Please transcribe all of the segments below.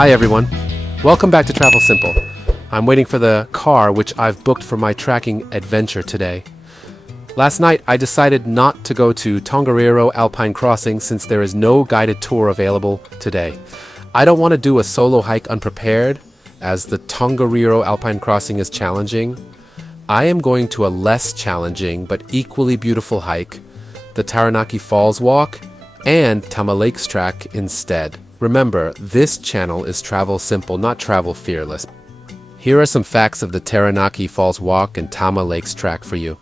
Hi everyone, welcome back to Travel Simple. I'm waiting for the car which I've booked for my tracking adventure today. Last night I decided not to go to Tongariro Alpine Crossing since there is no guided tour available today. I don't want to do a solo hike unprepared as the Tongariro Alpine Crossing is challenging. I am going to a less challenging but equally beautiful hike, the Taranaki Falls walk and Tama Lake's track instead. Remember, this channel is Travel Simple, not Travel Fearless. Here are some facts of the Taranaki Falls walk and Tama Lake's track for you.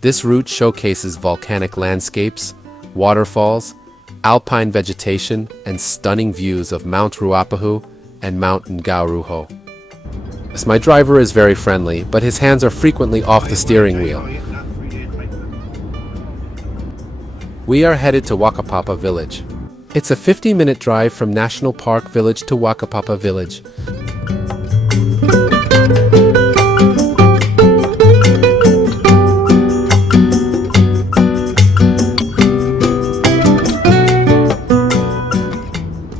This route showcases volcanic landscapes, waterfalls, alpine vegetation, and stunning views of Mount Ruapehu and Mount Ngauruho. My driver is very friendly, but his hands are frequently off the steering wheel. We are headed to Whakapapa Village. It's a 50-minute drive from National Park Village to Whakapapa Village.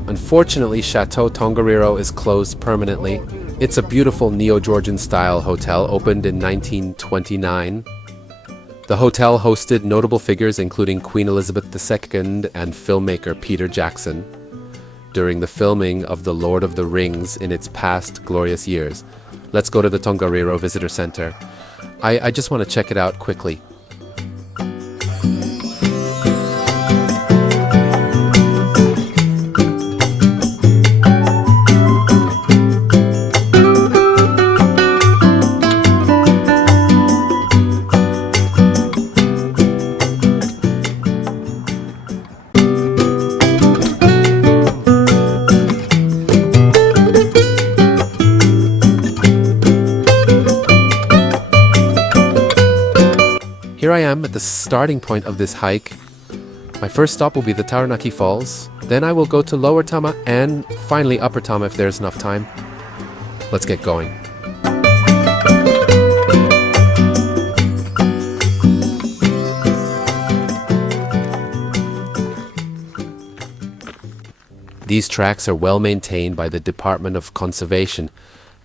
Unfortunately, Chateau Tongariro is closed permanently. It's a beautiful Neo-Georgian style hotel opened in 1929. The hotel hosted notable figures including Queen Elizabeth II and filmmaker Peter Jackson during the filming of The Lord of the Rings in its past glorious years. Let's go to the Tongariro Visitor Centre. I just want to check it out quickly. Here I am at the starting point of this hike. My first stop will be the Taranaki Falls. Then I will go to Lower Tama and finally Upper Tama if there's enough time. Let's get going. These tracks are well maintained by the Department of Conservation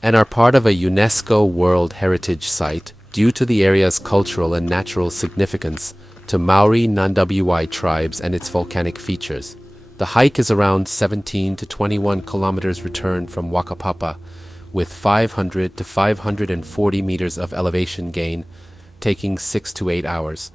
and are part of a UNESCO World Heritage Site due to the area's cultural and natural significance to Maori Nandawai tribes and its volcanic features. The hike is around 17 to 21 kilometers return from Whakapapa, with 500 to 540 meters of elevation gain, taking 6 to 8 hours.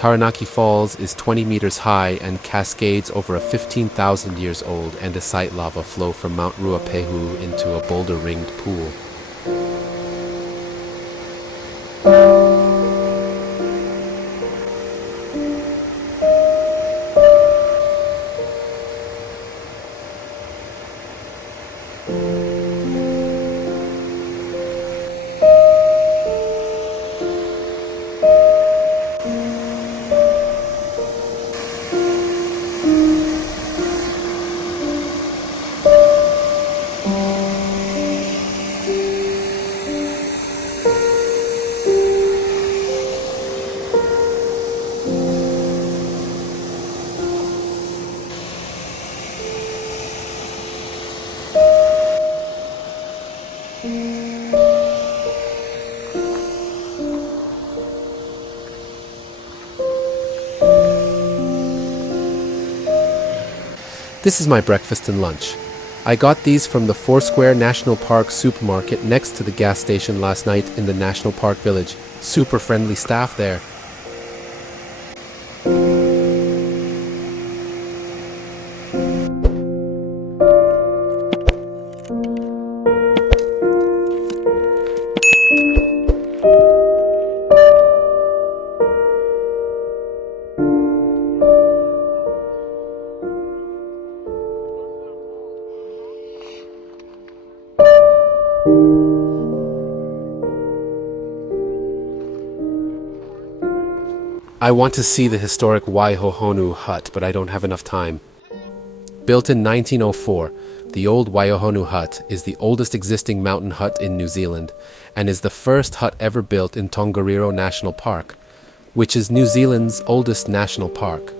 Taranaki Falls is 20 meters high and cascades over a 15,000 years old andesite lava flow from Mount Ruapehu into a boulder-ringed pool. This is my breakfast and lunch. I got these from the Foursquare National Park supermarket next to the gas station last night in the National Park Village. Super friendly staff there. I want to see the historic Waihohonu hut, but I don't have enough time. Built in 1904, the old Waihohonu hut is the oldest existing mountain hut in New Zealand and is the first hut ever built in Tongariro National Park, which is New Zealand's oldest national park.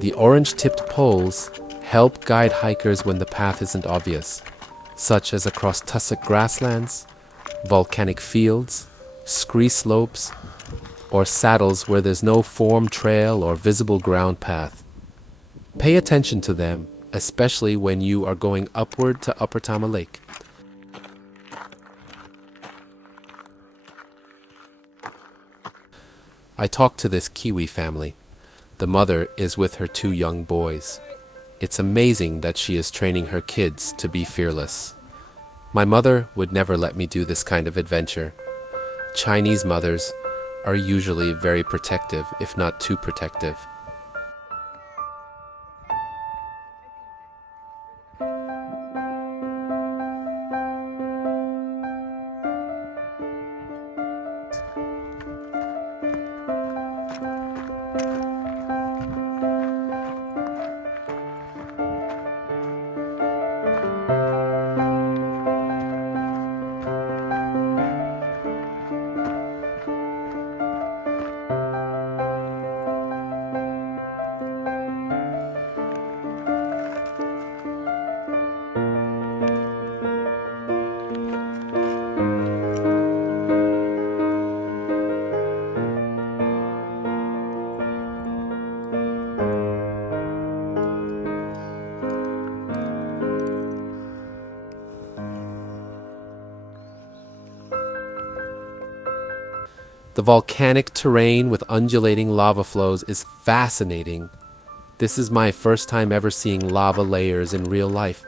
The orange-tipped poles help guide hikers when the path isn't obvious, such as across tussock grasslands, volcanic fields, scree slopes, or saddles where there's no formed trail or visible ground path. Pay attention to them, especially when you are going upward to Upper Tama Lake. I talked to this Kiwi family. The mother is with her 2 young boys. It's amazing that she is training her kids to be fearless. My mother would never let me do this kind of adventure. Chinese mothers are usually very protective, if not too protective. The volcanic terrain with undulating lava flows is fascinating. This is my first time ever seeing lava layers in real life.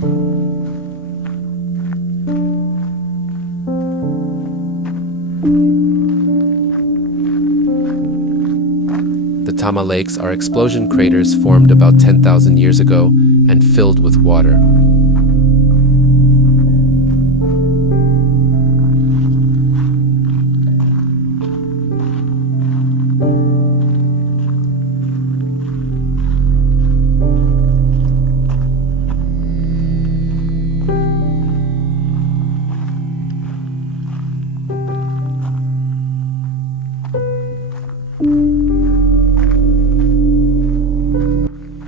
The Tama Lakes are explosion craters formed about 10,000 years ago and filled with water.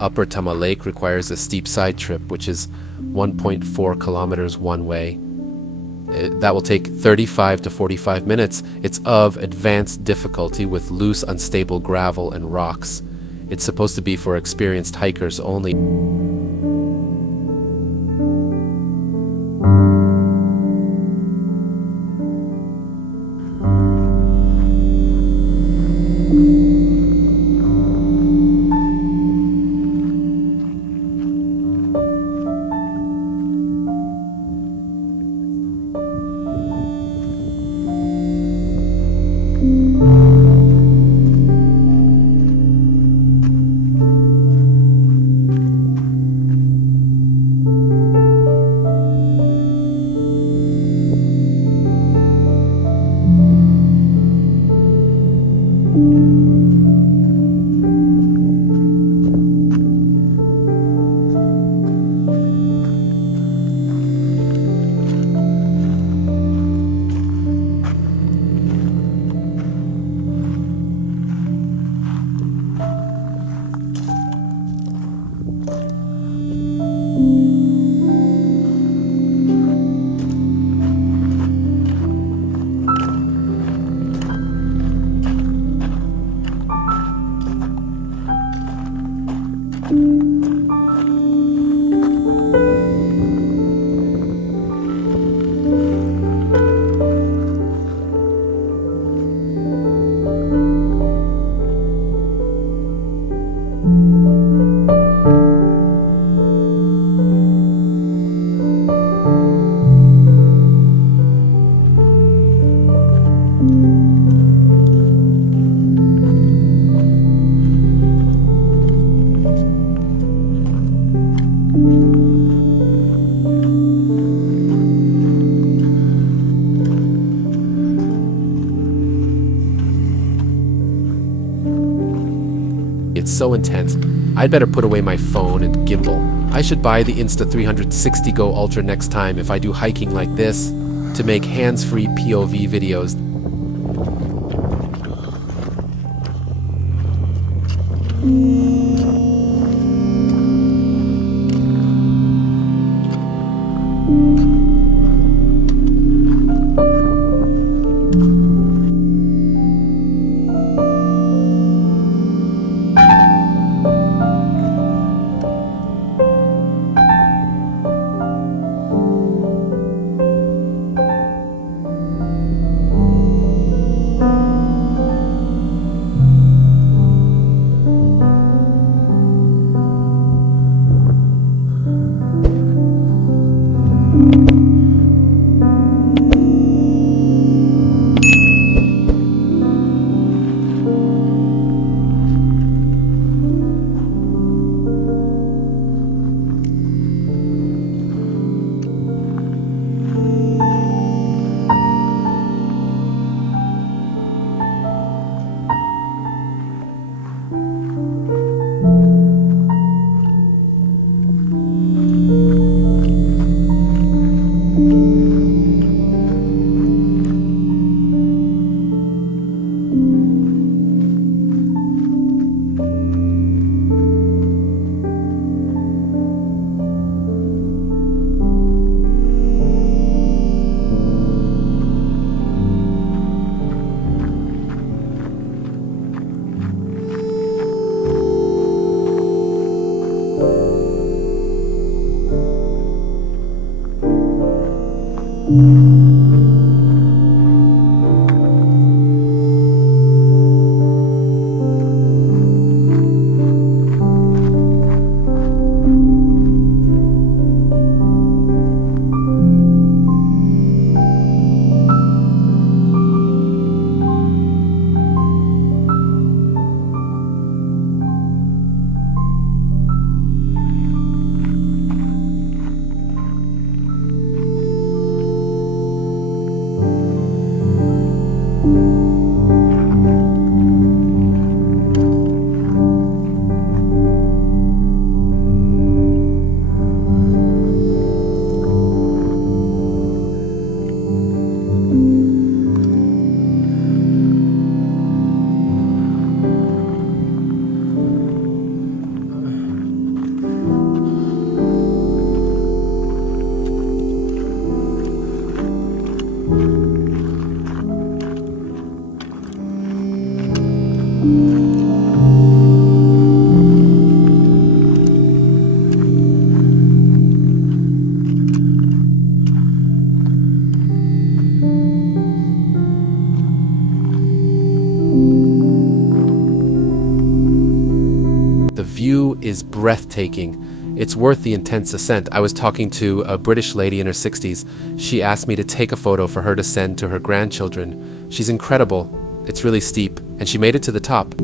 Upper Tama Lake requires a steep side trip, which is 1.4 kilometers one way. That will take 35 to 45 minutes. It's of advanced difficulty with loose, unstable gravel and rocks. It's supposed to be for experienced hikers only. It's so intense. I'd better put away my phone and gimbal. I should buy the Insta360 Go Ultra next time if I do hiking like this to make hands-free POV videos. breathtaking. It's worth the intense ascent. I was talking to a British lady in her 60s. She asked me to take a photo for her to send to her grandchildren. She's incredible. It's really steep, and she made it to the top.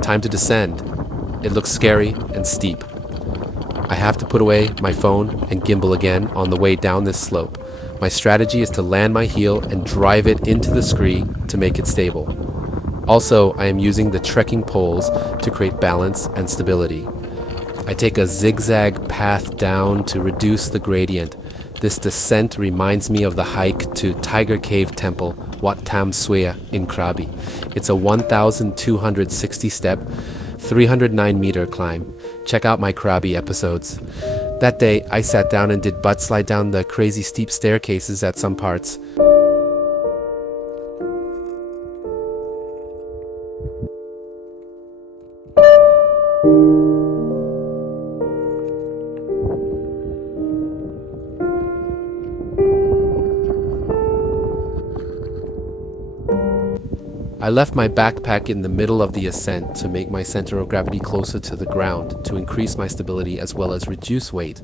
Time to descend. It looks scary and steep. I have to put away my phone and gimbal again on the way down this slope. My strategy is to land my heel and drive it into the scree to make it stable. Also, I am using the trekking poles to create balance and stability. I take a zigzag path down to reduce the gradient. This descent reminds me of the hike to Tiger Cave Temple, Wat Tam Swea in Krabi. It's a 1,260 step, 309 meter climb. Check out my Krabi episodes. That day, I sat down and did butt slide down the crazy steep staircases at some parts. I left my backpack in the middle of the ascent to make my center of gravity closer to the ground to increase my stability as well as reduce weight.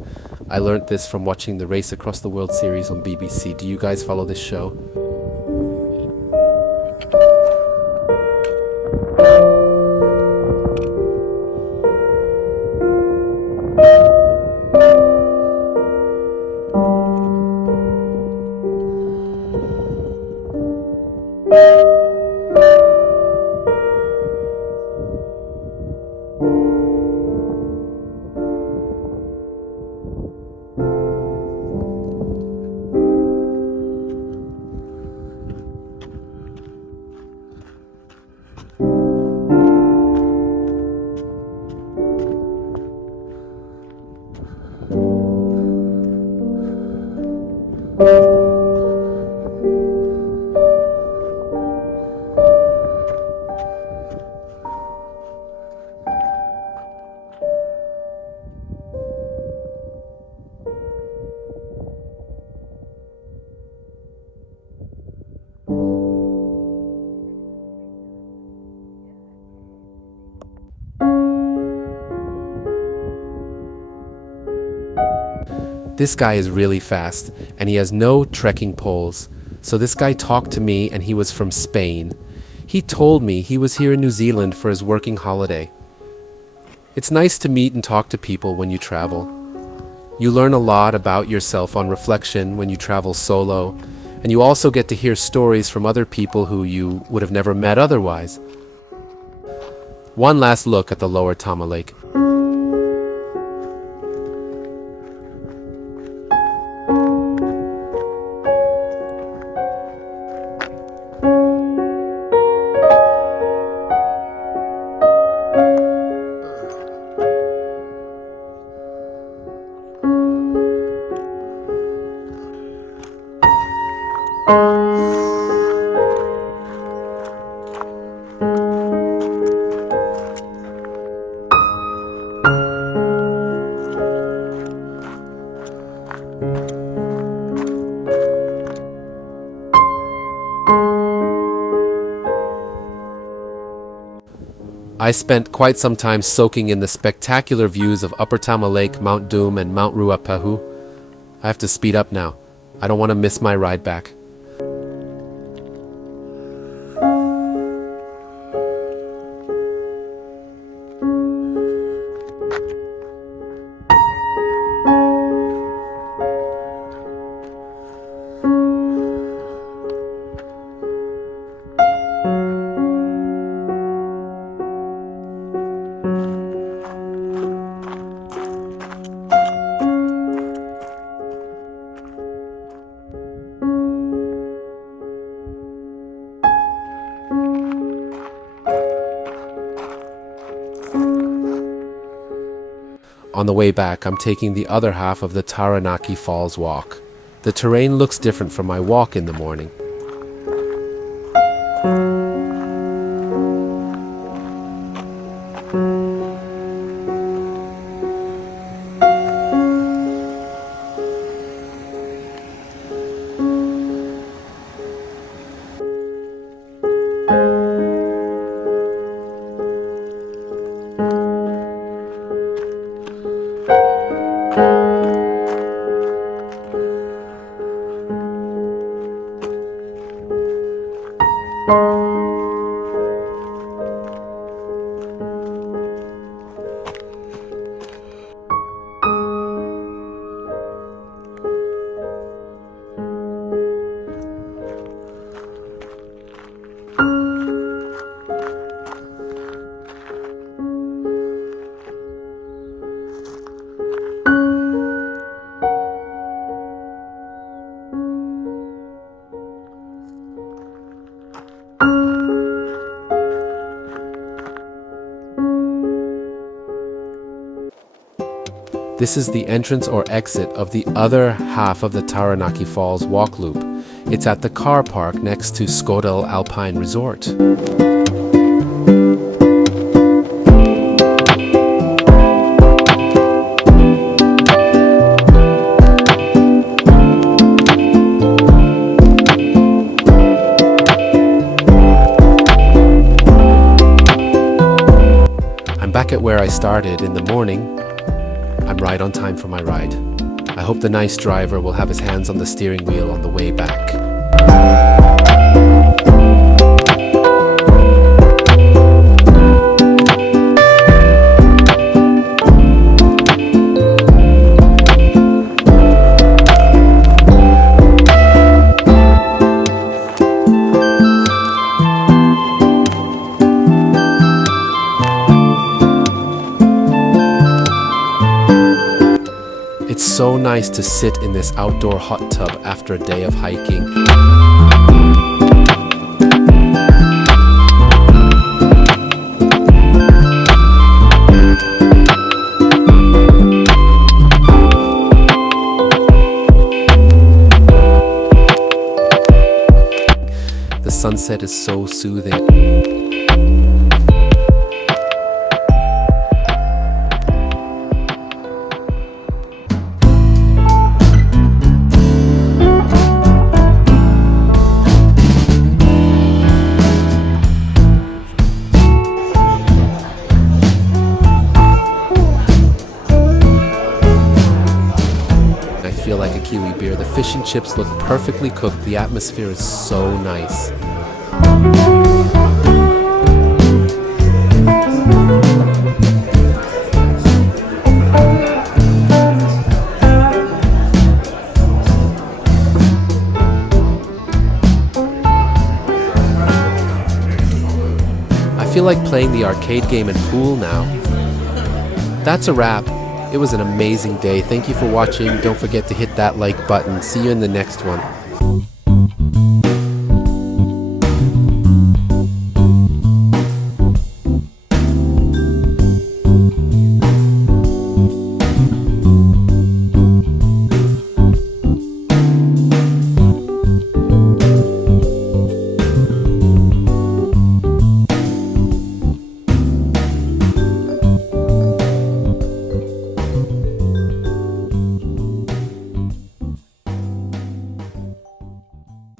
I learned this from watching the Race Across the World series on BBC. Do you guys follow this show? This guy is really fast, and he has no trekking poles. So this guy talked to me, and he was from Spain. He told me he was here in New Zealand for his working holiday. It's nice to meet and talk to people when you travel. You learn a lot about yourself on reflection when you travel solo, and you also get to hear stories from other people who you would have never met otherwise. One last look at the Lower Tama Lake. I spent quite some time soaking in the spectacular views of Upper Tama Lake, Mount Doom, and Mount Ruapehu. I have to speed up now. I don't want to miss my ride back. On the way back, I'm taking the other half of the Taranaki Falls walk. The terrain looks different from my walk in the morning. This is the entrance or exit of the other half of the Taranaki Falls walk loop. It's at the car park next to Trtl Alpine Resort. I'm back at where I started in the morning. I'm right on time for my ride. I hope the nice driver will have his hands on the steering wheel on the way back. It's so nice to sit in this outdoor hot tub after a day of hiking. The sunset is so soothing. Feel like a kiwi beer. The fish and chips look perfectly cooked. The atmosphere is so nice. feel like playing the arcade game and pool now. That's a wrap. It was an amazing day. Thank you for watching. Don't forget to hit that like button. See you in the next one.